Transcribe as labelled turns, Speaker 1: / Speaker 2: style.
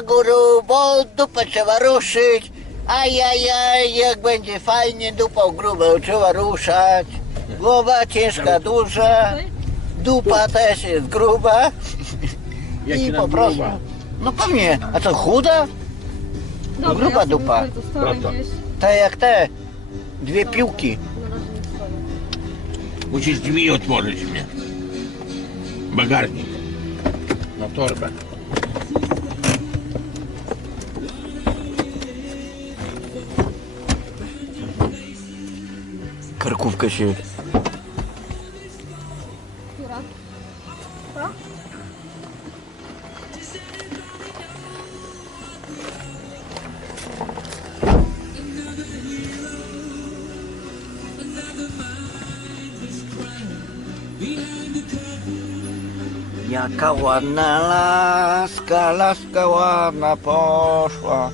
Speaker 1: za grubo, dupę trzeba ruszyć. Ajajaj, jak będzie fajnie, dupą grubą trzeba ruszać. Głowa ciężka, duża, dupa też jest gruba. I po prostu. No pewnie, a co chuda?
Speaker 2: Dobra,
Speaker 1: gruba
Speaker 2: ja sobie
Speaker 1: dupa.
Speaker 2: tutaj
Speaker 3: No
Speaker 2: gdzieś.
Speaker 1: Tak jak te, dwie piłki.
Speaker 2: Na razie nie stoję.
Speaker 3: Musisz drzwi otworzyć mnie. Bagażnik. Na torbę.
Speaker 1: Karkówkę się? Jaka ładna laska, laska ładna poszła.